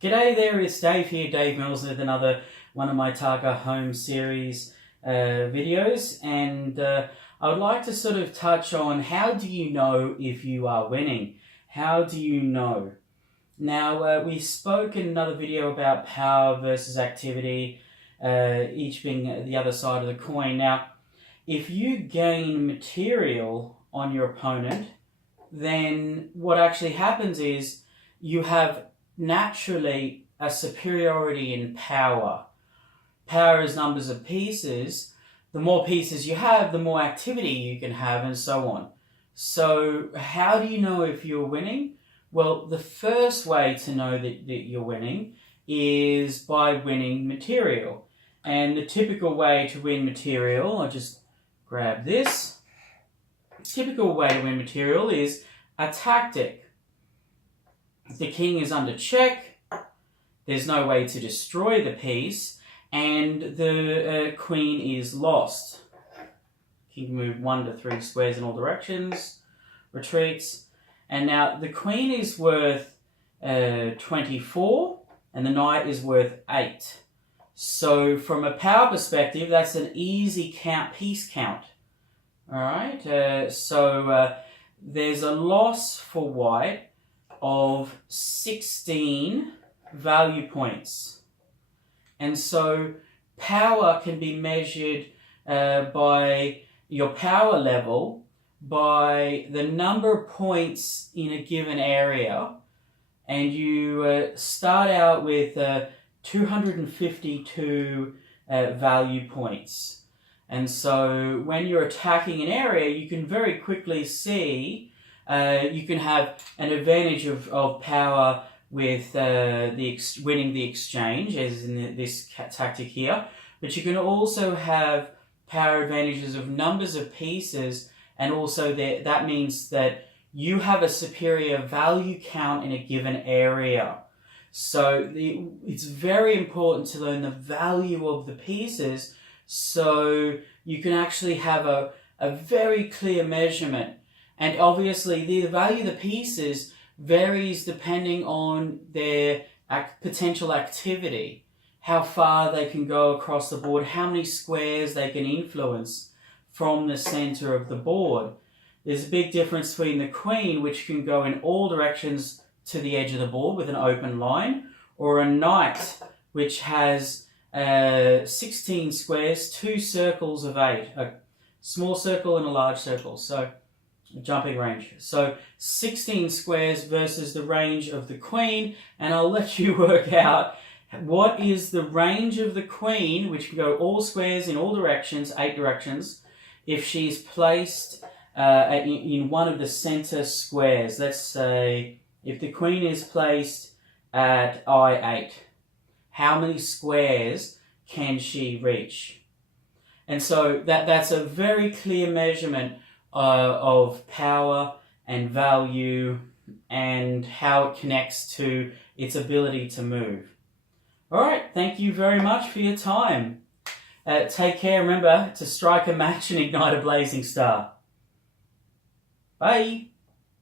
G'day there, it's Dave here, Dave Mills, with another one of my Tarka home series videos, and I would like to sort of touch on how do you know if you are winning? How do you know? Now, we spoke in another video about power versus activity, each being the other side of the coin. Now, if you gain material on your opponent, then what actually happens is you have naturally a superiority in power. Power is numbers of pieces. The more pieces you have, the more activity you can have, and so on. So how do you know if you're winning? Well, the first way to know that you're winning is by winning material. And the typical way to win material, I'll just grab this. The typical way to win material is a tactic. The king is under check, there's no way to destroy the piece, and the queen is lost. King can move 1 to 3 squares in all directions, retreats, and now the queen is worth 24, and the knight is worth 8. So from a power perspective, that's an easy piece count. Alright, there's a loss for white of 16 value points. And so power can be measured by your power level by the number of points in a given area, and you start out with 252 value points. And so when you're attacking an area, you can very quickly see you can have an advantage of power with winning the exchange, as in this tactic here. But you can also have power advantages of numbers of pieces, and also that means that you have a superior value count in a given area. So it's very important to learn the value of the pieces so you can actually have a very clear measurement. And obviously, the value of the pieces varies depending on their potential activity, how far they can go across the board, how many squares they can influence from the center of the board. There's a big difference between the queen, which can go in all directions to the edge of the board with an open line, or a knight, which has 16 squares, 2 circles of 8, a small circle and a large circle. So jumping range. So 16 squares versus the range of the queen, and I'll let you work out what is the range of the queen, which can go all squares in all directions, 8 directions, if she's placed in one of the center squares. Let's say if the queen is placed at I8, how many squares can she reach? And so that's a very clear measurement of power and value and how it connects to its ability to move. Alright, thank you very much for your time. Take care. Remember to strike a match and ignite a blazing star. Bye.